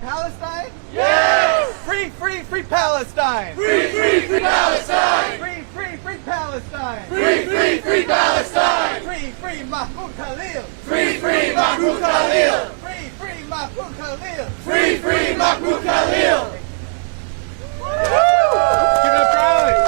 Palestine? Yes! Free, free, free Palestine! Free, free, free Palestine! Free, free, free Palestine! Free, free, free Palestine! Free, free Mahmoud Khalil! Free, free Mahmoud Khalil! Free, free Mahmoud Khalil! Free, free Mahmoud Khalil! Give it up for Alex!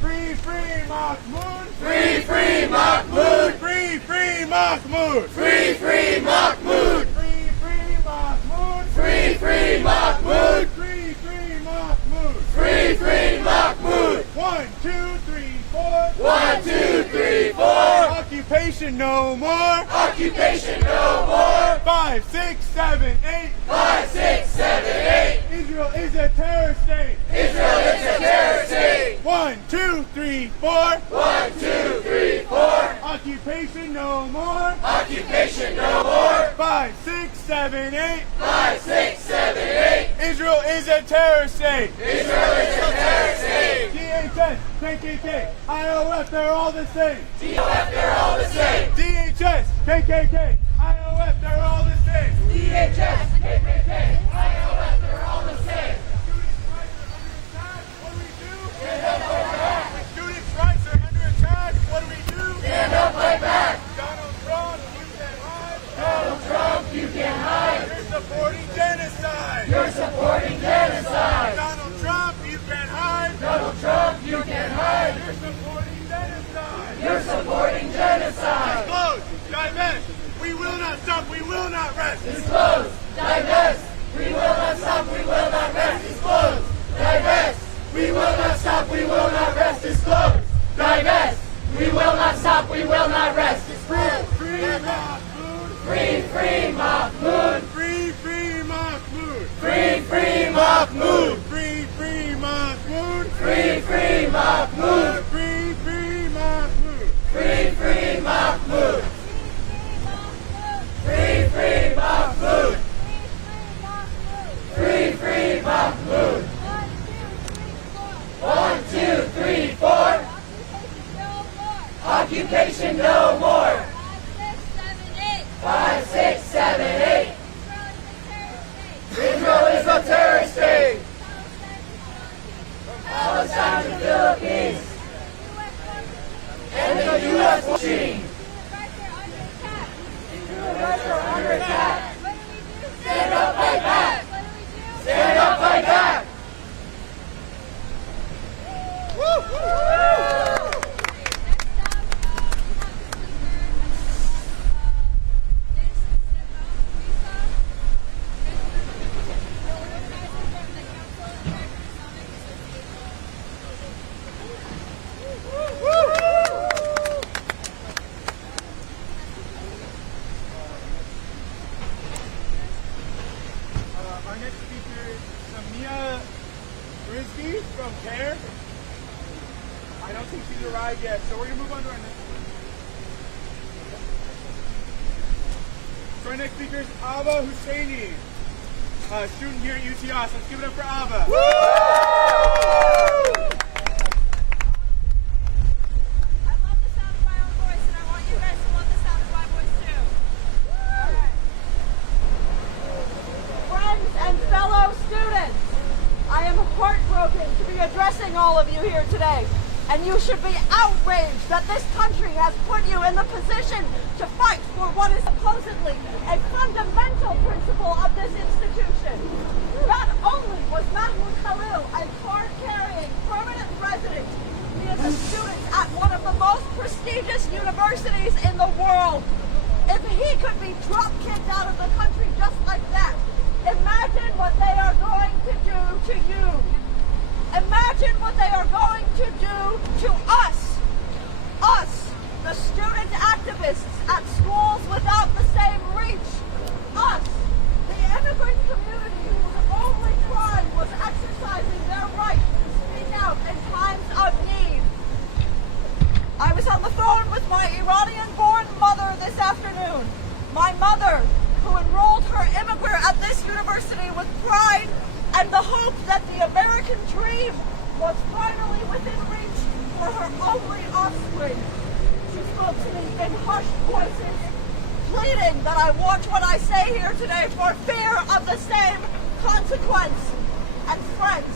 Free, free Mahmoud! Free, free Mahmoud! Free, free Mahmoud! Free, free Mahmoud! Free, free Mahmoud! Free, free Mahmoud! Free, free Mahmoud! Free, free Mahmoud! 1, 2, 3, 4. 1, 2, 3, 4. Occupation no more. Occupation no more. 5, 6, 7, 8. 5, 6, 7, 8. Israel is a terror state. Israel is a terror state. 1, 2, 3, 4. 1, 2, 3, 4. Occupation no more. Occupation no more. 5, 6, 7, 8. 5, 6, 7, 8. Israel is a terror state. Israel is a terror state. DHS, KKK, IOF, they're all the same. DOF, they're all the same. DHS, KKK, IOF, they're all the same. DHS, KKK, IOF, they're all the same. Students' rights are under attack. What do we do? Stand up, fight back. Donald Trump, you can hide. Donald Trump, you can't hide. You're supporting genocide. You're supporting genocide. Donald Trump, you can hide. Donald Trump, you can't hide. You're supporting genocide. You're supporting genocide. Close, divest. We will not stop. We will not rest. Disclose, divest. We will not stop. We will not rest. Disclose, divest. We will not stop. We will not rest. Disclose, divest. We will not stop. We will not rest. Disclose. Free Mahmoud. Free, free Mahmoud. Free, free Mahmoud. Free, free Mahmoud. Free, free Mahmoud. Free, free Mahmoud. Free, free Mahmoud. Free, free Mahmoud. Free, free Mahmoud. Free, free Mahmoud. 1, 2, 3, 4. Occupation no more. 5, 6, 7, 8. Israel is a terror state. Palestine to Philippines. And the U.S. watching. Human rights are under attack. Stand up, fight back. Stand up, fight back. Our next speaker is Samia Rizvi from CARE. I don't think she's arrived yet, so we're going to move on to our next speaker. So our next speaker is Ava Husseini, a student here at UTS. Let's give it up for Ava. I love the sound of my own voice, and I want you guys to love the sound of my voice too. Friends and fellow students, I am heartbroken to be addressing all of you here today. And you should be outraged that this country has put you in the position to fight for what is supposedly a fundamental principle of this institution. Not only was Mahmoud Khalil a card-carrying permanent resident, he is a student at one of the most prestigious universities in the world. If he could be drop-kicked out of the country just like that, imagine what they are going to do to you. Imagine what they are going to do to us. Us, the student activists at schools without the same reach. Us, the immigrant community whose only crime was exercising their right to speak out in times of need. I was on the phone with my Iranian-born mother this afternoon. My mother, who enrolled her immigrant at this university with pride and the hope that the American dream was finally within reach for her only offspring. She spoke to me in hushed voices, pleading that I watch what I say here today for fear of the same consequence. And friends,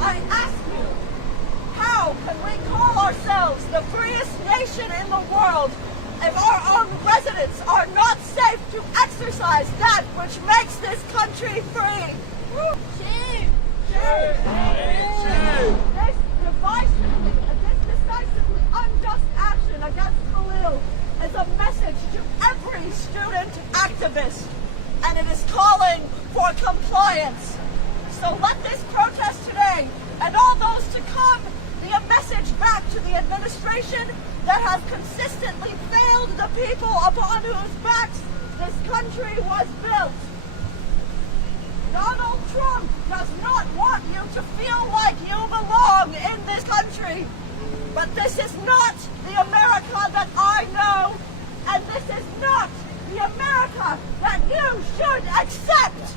I ask you, how can we call ourselves the freest nation in the world if our own residents are not safe to exercise that which makes this country free? This decisively unjust action against Khalil is a message to every student activist, and it is calling for compliance. So let this protest today and all those to come be a message back to the administration that has consistently failed the people upon whose backs this country was built. Donald Trump does not want you to feel like you belong in this country. But this is not the America that I know, and this is not the America that you should accept.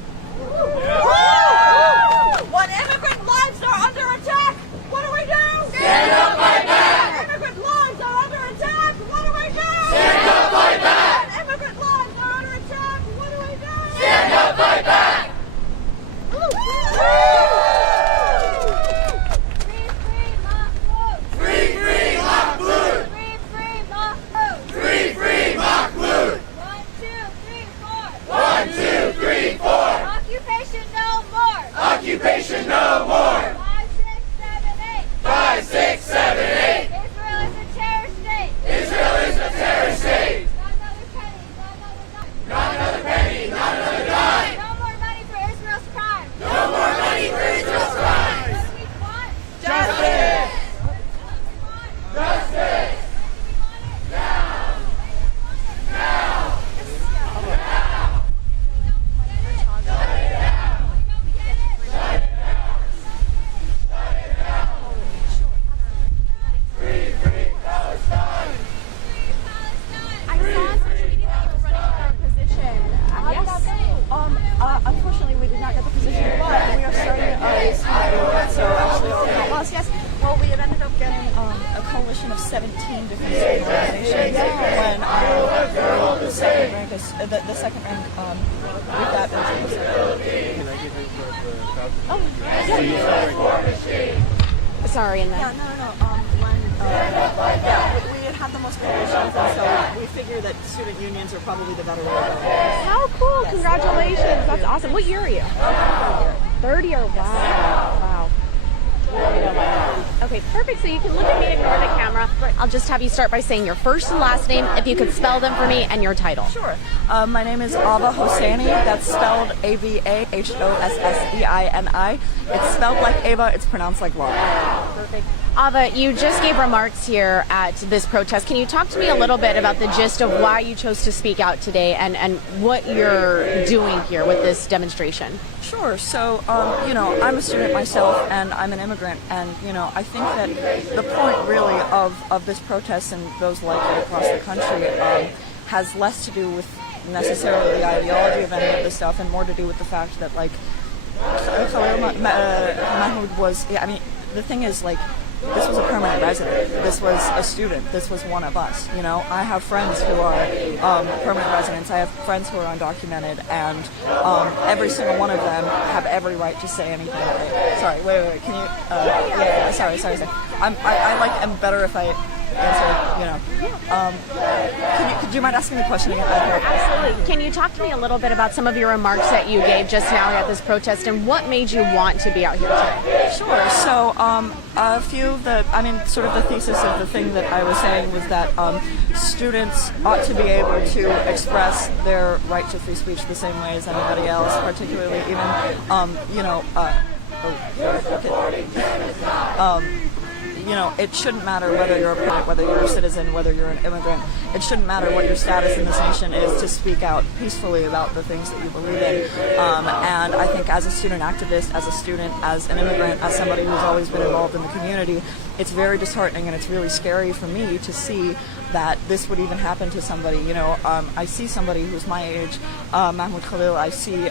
When immigrant lives are under attack, what do we do? Stand up, fight back! When immigrant lives are under attack, what do we do? Stand up, fight back! When immigrant lives are under attack, what do we do? Stand up, fight back! Free, free Mahmoud! Free, free Mahmoud! Free, free Mahmoud! 1, 2, 3, 4! 1, 2, 3, 4! Occupation no more! Occupation no more! 5, 6, 7, 8! 5, 6, 7, 8! Israel is a terror state! Israel is a terror state! Not another penny, not another dime! Not another penny, not another dime! No more money for Israel's crimes! No more money for Israel's crimes! What do we want? Justice! What do we want? Justice! Now! Now! Free, free Palestine! I saw on social media that you were running for a position. Unfortunately, we did not get the position, but we are starting a student movement, so actually all about us. Yes, well, we have ended up getting a coalition of 17 different student organizations. When the second rank is the second rank with that business. Sorry, and Yeah, then no. We had the most coalitions, and so we figure that student unions are probably the better way to go. how cool! Congratulations, that's awesome. What year are you? 30 or wow. Okay, perfect. So you can look at me, ignore the camera. I'll just have you start by saying your first and last name, if you could spell them for me, and your title. Sure. My name is Ava Hosseini. That's spelled Avahossseini. It's spelled like Ava. It's pronounced like Laura. Perfect. Ava, you just gave remarks here at this protest. Can you talk to me a little bit about the gist of why you chose to speak out today and what you're doing here with this demonstration? Sure. So, I'm a student myself, and I'm an immigrant, and I think that the point really of this protest and those like it across the country has less to do with necessarily the ideology of any of this stuff, and more to do with the fact that Khalil Mahmoud was. The thing is, this was a permanent resident. This was a student. This was one of us. I have friends who are permanent residents. I have friends who are undocumented, and every single one of them have every right to say anything. Sorry, wait. Can you? Sorry. I'm better if I answer. Could you mind asking the question again? Absolutely. Can you talk to me a little bit about some of your remarks that you gave just now at this protest and what made you want to be out here today? Sure. So, a few of sort of the thesis of the thing that I was saying was that students ought to be able to express their right to free speech the same way as anybody else, particularly it shouldn't matter whether you're a parent, whether you're a citizen, whether you're an immigrant. It shouldn't matter what your status in this nation is to speak out peacefully about the things that you believe in. And I think as a student activist, as a student, as an immigrant, as somebody who's always been involved in the community, it's very disheartening and it's really scary for me to see that this would even happen to somebody. I see somebody who's my age, Mahmoud Khalil. I see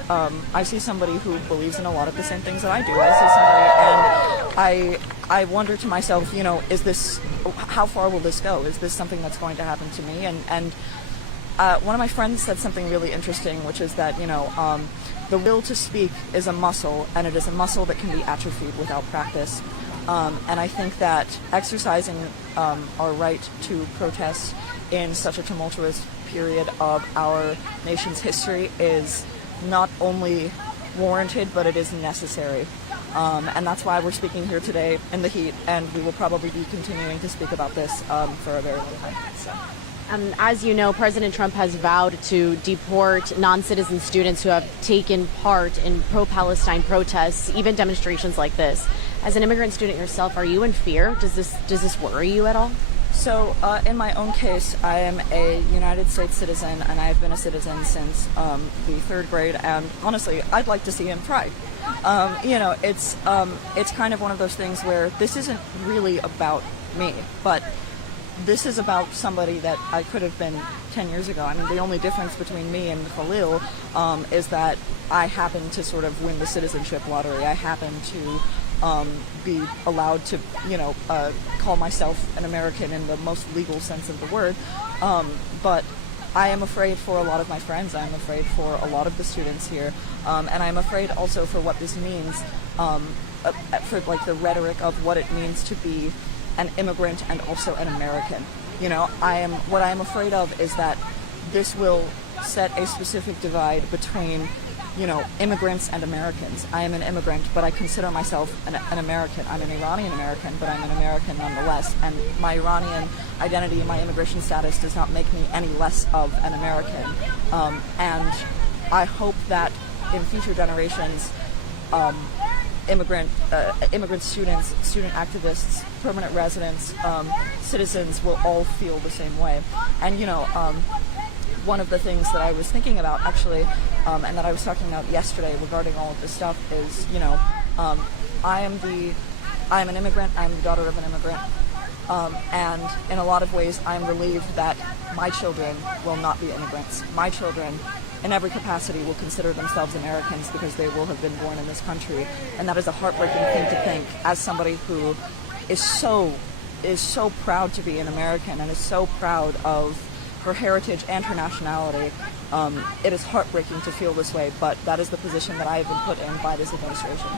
somebody who believes in a lot of the same things that I do. I see somebody, and I wonder to myself, is this? How far will this go? Is this something that's going to happen to me? And one of my friends said something really interesting, which is that, the will to speak is a muscle, and it is a muscle that can be atrophied without practice. And I think that exercising our right to protest in such a tumultuous period of our nation's history is not only warranted, but it is necessary. And that's why we're speaking here today in the heat, and we will probably be continuing to speak about this for a very long time. So. As you know, President Trump has vowed to deport non-citizen students who have taken part in pro-Palestine protests, even demonstrations like this. As an immigrant student yourself, are you in fear? Does this worry you at all? So, in my own case, I am a United States citizen, and I have been a citizen since the third grade. And honestly, I'd like to see him tried. It's kind of one of those things where this isn't really about me, but this is about somebody that I could have been 10 years ago. I mean, the only difference between me and Khalil is that I happen to sort of win the citizenship lottery. I happen to be allowed to, call myself an American in the most legal sense of the word. But I am afraid for a lot of my friends. I'm afraid for a lot of the students here. And I'm afraid also for what this means, for like the rhetoric of what it means to be an immigrant and also an American. What I am afraid of is that this will set a specific divide between, immigrants and Americans. I am an immigrant, but I consider myself an American. I'm an Iranian American, but I'm an American nonetheless. And my Iranian identity and my immigration status does not make me any less of an American. And I hope that in future generations, immigrant students, student activists, permanent residents, citizens will all feel the same way. And one of the things that I was thinking about actually, and that I was talking about yesterday regarding all of this stuff is, I am an immigrant. I'm the daughter of an immigrant, and in a lot of ways, I'm relieved that my children will not be immigrants. My children, in every capacity, will consider themselves Americans because they will have been born in this country, and that is a heartbreaking thing to think. As somebody who is so proud to be an American and is so proud of her heritage and her nationality, it is heartbreaking to feel this way, but that is the position that I have been put in by this administration.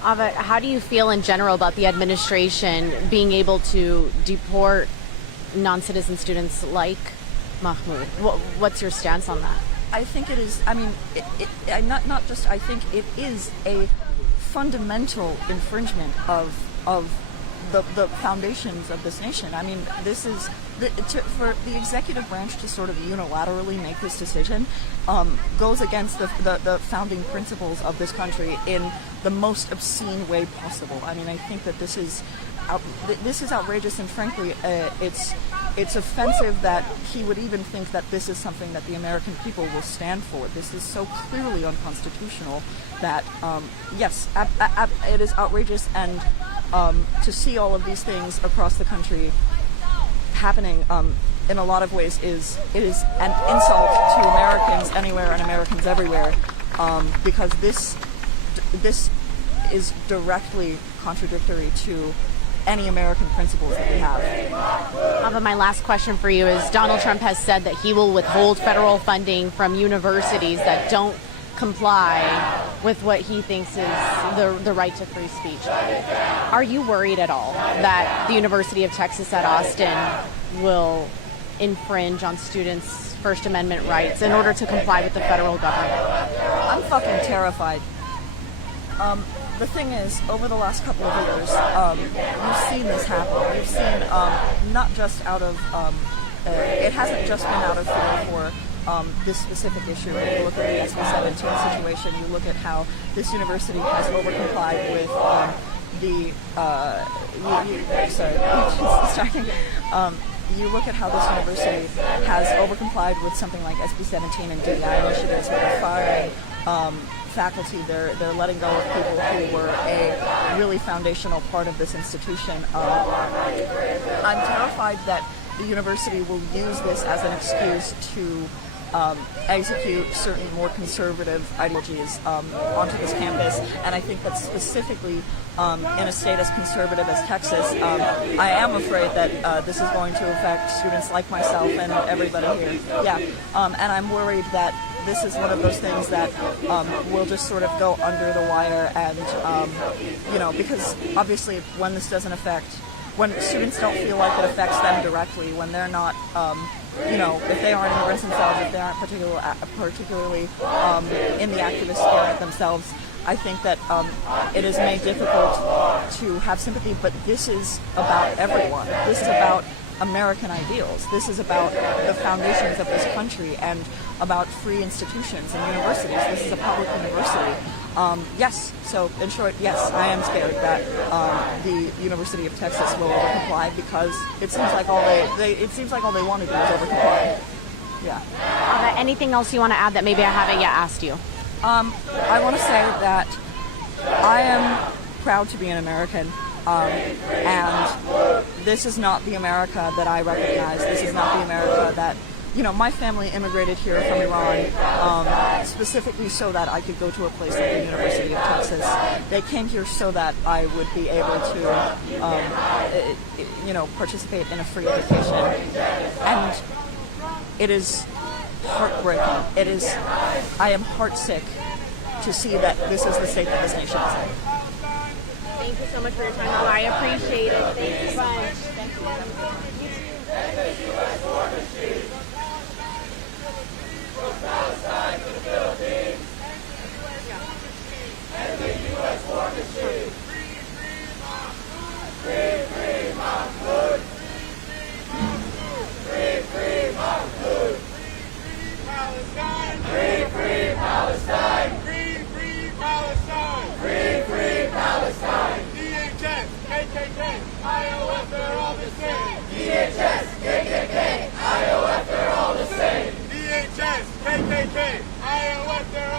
Ava, how do you feel in general about the administration being able to deport non-citizen students like Mahmoud? What's your stance on that? I think it is, I think it is a fundamental infringement of the foundations of this nation. I mean, this is, for the executive branch to sort of unilaterally make this decision goes against the founding principles of this country in the most obscene way possible. I mean, I think that this is outrageous, and frankly, it's offensive that he would even think that this is something that the American people will stand for. This is so clearly unconstitutional that, yes, it is outrageous, and to see all of these things across the country happening in a lot of ways it is an insult to Americans anywhere and Americans everywhere, because this is directly contradictory to any American principles that we have. Ava, my last question for you is, Donald Trump has said that he will withhold federal funding from universities that don't comply with what he thinks is the right to free speech. Are you worried at all that the University of Texas at Austin will infringe on students' First Amendment rights in order to comply with the federal government? I'm fucking terrified. The thing is, over the last couple of years, we've seen this happen. We've seen not just out of, it hasn't just been out of fear for this specific issue. If you look at the SB 17 situation, you look at how this university has overcomplied with you look at how this university has overcomplied with something like SB 17 and DEI initiatives where they're firing faculty, they're letting go of people who were a really foundational part of this institution. I'm terrified that the university will use this as an excuse to execute certain more conservative ideologies onto this campus. And I think that specifically in a state as conservative as Texas, I am afraid that this is going to affect students like myself and everybody here. Yeah, and I'm worried that this is one of those things that will just sort of go under the wire, and because obviously when this doesn't affect, when students don't feel like it affects them directly, when they're not, if they aren't immigrants themselves, if they aren't particularly in the activist spirit themselves, I think that it is made difficult to have sympathy. But this is about everyone. This is about American ideals. This is about the foundations of this country and about free institutions and universities. This is a public university. Yes, so in short, yes, I am scared that the University of Texas will overcomply, because it seems like all they want to do is overcomply. Yeah. Anything else you want to add that maybe I haven't yet asked you? I want to say that I am proud to be an American. And this is not the America that I recognize. This is not the America that, my family immigrated here from Iran specifically so that I could go to a place like the University of Texas. They came here so that I would be able to, participate in a free education. And it is heartbreaking. I am heartsick to see that this is the state that this nation is in. Thank you so much for your time. Well, I appreciate it. Thank you much. KKK, IOF, they're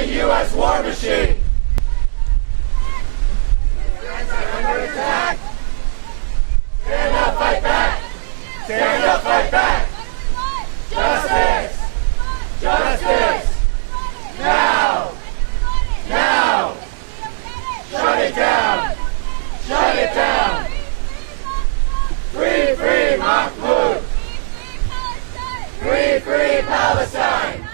the U.S. war machine. Under attack. Stand up, fight back. Stand up, fight back. Justice. Justice. Now. Now. Shut it down. Shut it down. Free, free Mahmoud. Free, free Palestine.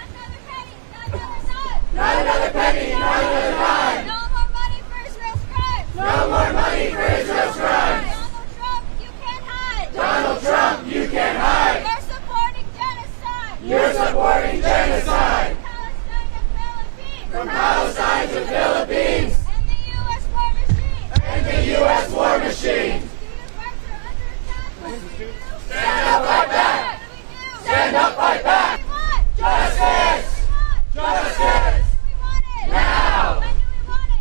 Not another penny, not another dime. No more money for Israel's crimes. No more money for Israel's crimes. Donald Trump, you can't hide. Donald Trump, you can't hide. You're supporting genocide. You're supporting genocide. From Palestine to Philippines. From Palestine to Philippines. And the U.S. war machine. And the U.S. war machine. Stand up, fight back. Stand up, fight back. Justice. Justice. Now.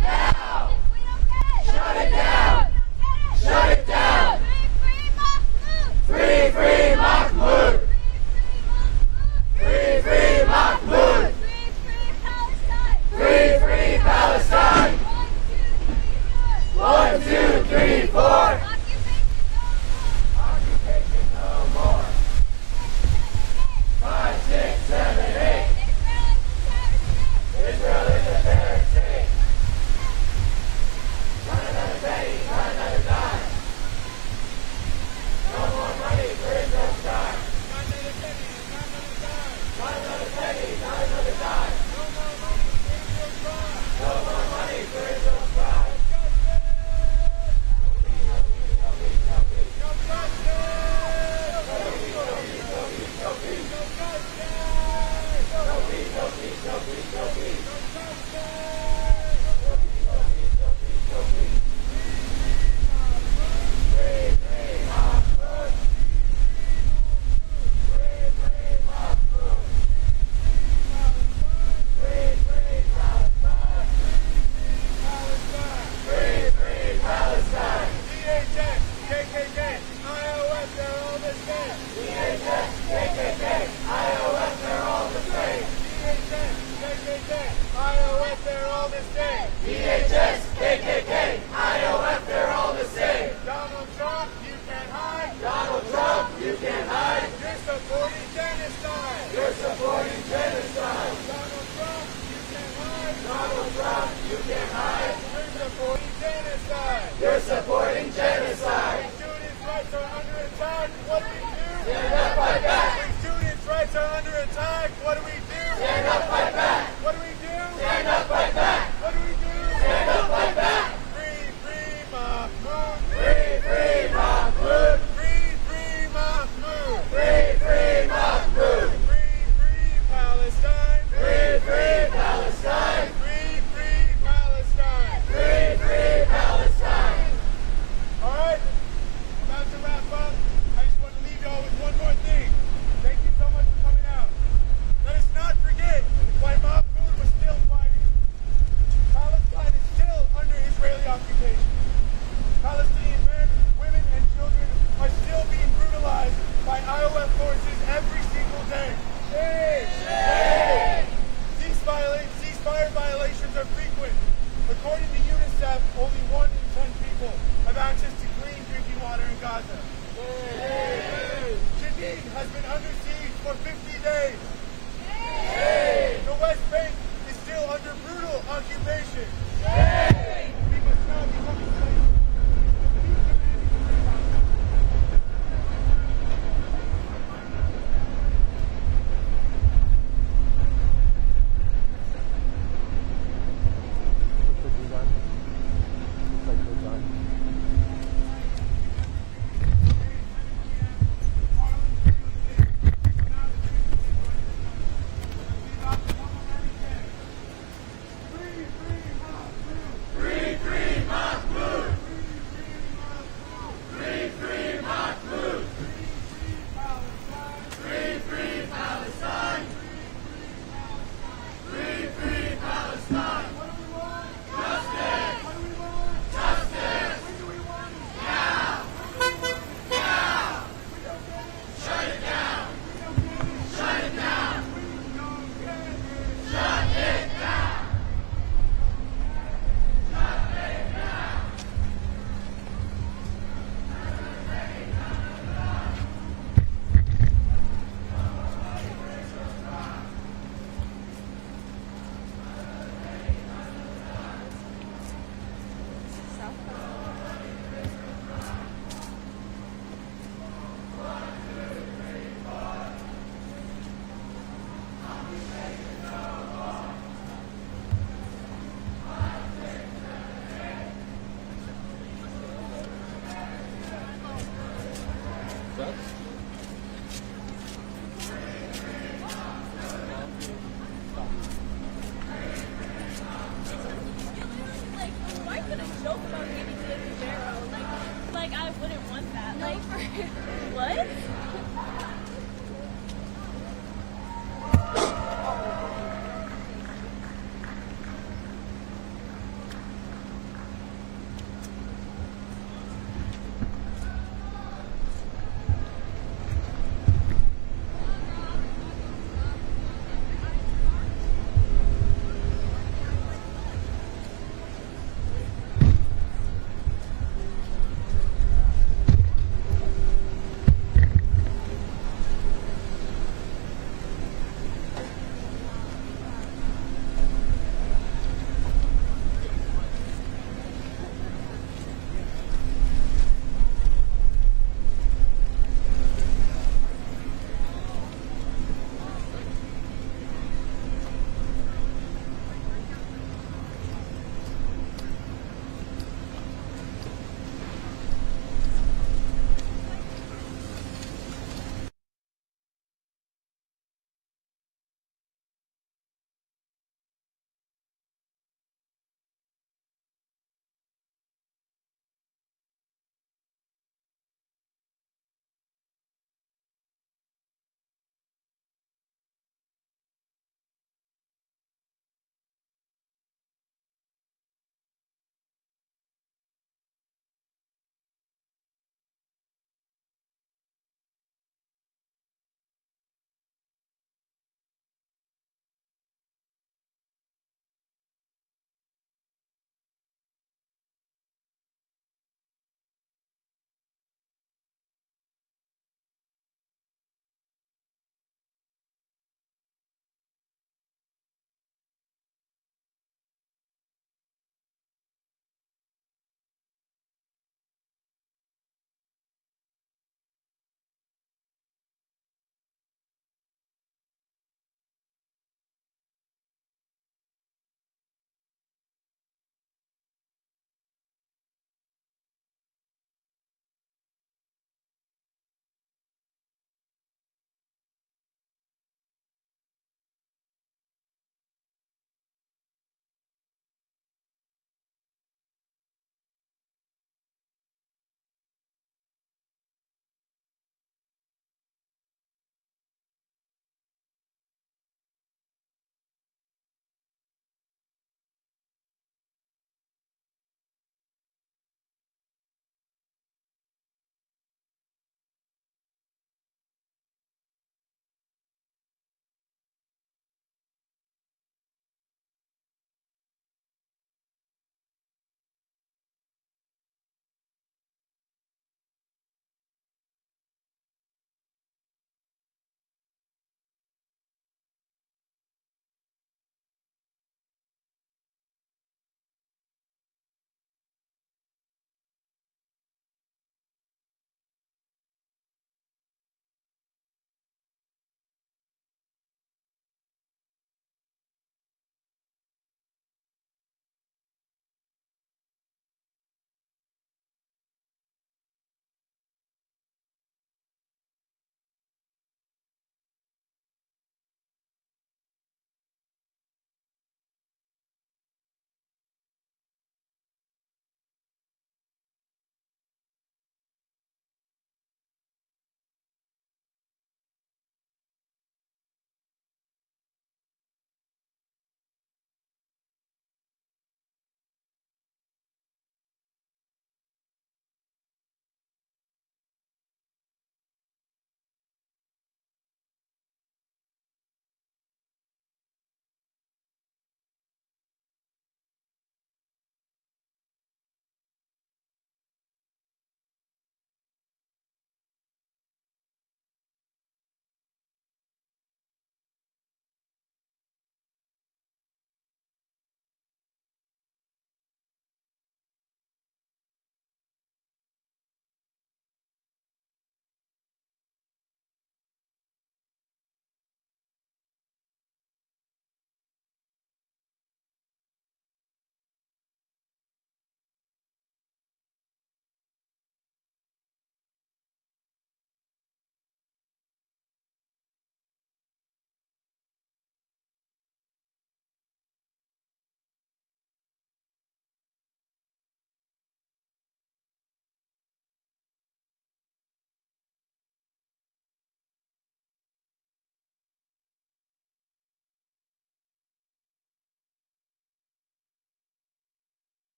Now. Shut it down. Shut it down. Free, free Mahmoud. Free, free Mahmoud. Free, free Palestine. 1, 2, 3, 4. Occupation no more. 5, 6, 7, 8. Israel is a terror state. Not another penny, not another dime. No more money for Israel's crime. Not another penny, not another dime. Not another penny, not another dime. No more money for Israel's crime. You're supporting genocide. Students' rights are under attack. What do we do? Stand up, fight back. When students' rights are under attack, what do we do? Stand up, fight back. What do we do? Stand up, fight back. What do we do? Stand up, fight back. Free, free Mahmoud. Free, free Mahmoud. Free, free Mahmoud. Free, free Mahmoud. Free, free Palestine. Free, free Palestine. Free, free Palestine. Free, free Palestine. All right, about to wrap up. I just want to leave y'all with one more thing. Thank you so much for coming out. Let us not forget why Mahmoud was still fighting. Palestine is still under Israeli occupation. Palestinian men, women, and children are still being brutalized by IOF forces every single day. Ceasefire violations are frequent. According to UNICEF, only 1 in 10 people have access to clean drinking water in Gaza. Jenin has been under siege for 50 days. The West Bank is still under brutal occupation.